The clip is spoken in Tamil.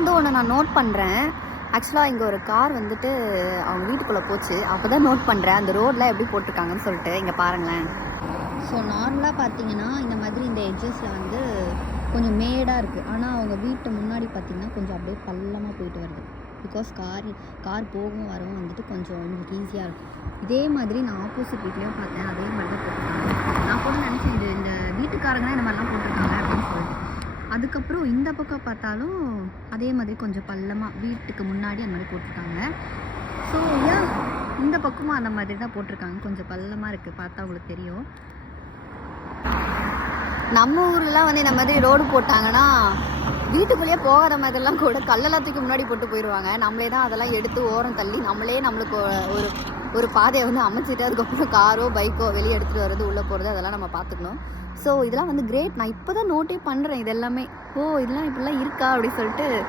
வந்து ஒன்று நான் நோட் பண்ணுறேன். ஆக்சுவலாக இங்கே ஒரு கார் வந்துட்டு அவங்க வீட்டுக்குள்ளே போச்சு. அப்போ தான் நோட் பண்ணுறேன் அந்த ரோடெலாம் எப்படி போட்டிருக்காங்கன்னு சொல்லிட்டு. இங்கே பாருங்களேன். ஸோ நார்மலாக பார்த்தீங்கன்னா இந்த மாதிரி இந்த எட்ஜஸில் வந்து கொஞ்சம் மேடாக இருக்குது. ஆனால் அவங்க வீட்டு முன்னாடி பார்த்திங்கன்னா கொஞ்சம் அப்படியே பள்ளமாக போயிட்டு வருது. பிகாஸ் கார் போகவும் வரவும் வந்துட்டு கொஞ்சம் உங்களுக்கு ஈஸியாக இருக்கும். இதே மாதிரி நான் ஆப்போசிட் வீட்லேயும் பார்த்தேன். அதே மாதிரி தான் போட்டிருக்காங்க. நான் கூட நினச்சேன் இந்த வீட்டுக்காரங்க தான் இந்த மாதிரிலாம் போட்டிருக்காங்க அப்படின்னு சொல்லிட்டு. அதுக்கப்புறம் இந்த பக்கம் பார்த்தாலும் அதே மாதிரி கொஞ்சம் பள்ளமாக வீட்டுக்கு முன்னாடி அந்த மாதிரி போட்டிருக்காங்க. ஸோ ஏன் இந்த பக்கமும் அந்த மாதிரி தான் போட்டிருக்காங்க. கொஞ்சம் பள்ளமாக இருக்குது, பார்த்தா உங்களுக்கு தெரியும். நம்ம ஊர்லலாம் வந்து இந்த மாதிரி ரோடு போட்டாங்கன்னா வீட்டுக்குள்ளேயே போகாத மாதிரிலாம் கூட கல்லெல்லாம் தூக்கி முன்னாடி போட்டு போயிடுவாங்க. நம்மளே தான் அதெல்லாம் எடுத்து ஓரம் தள்ளி நம்மளுக்கு ஒரு பாதையை வந்து அமைச்சிட்டு அதுக்கப்புறம் காரோ பைக்கோ வெளியே எடுத்துகிட்டு வர்றது உள்ளே போகிறது அதெல்லாம் நம்ம பார்த்துக்கணும். ஸோ இதெல்லாம் வந்து கிரேட். நான் இப்போ தான் நோட்டே பண்ணுறேன் இது எல்லாமே. ஓ இதெல்லாம் இப்படிலாம் இருக்கா அப்படி சொல்லிட்டு.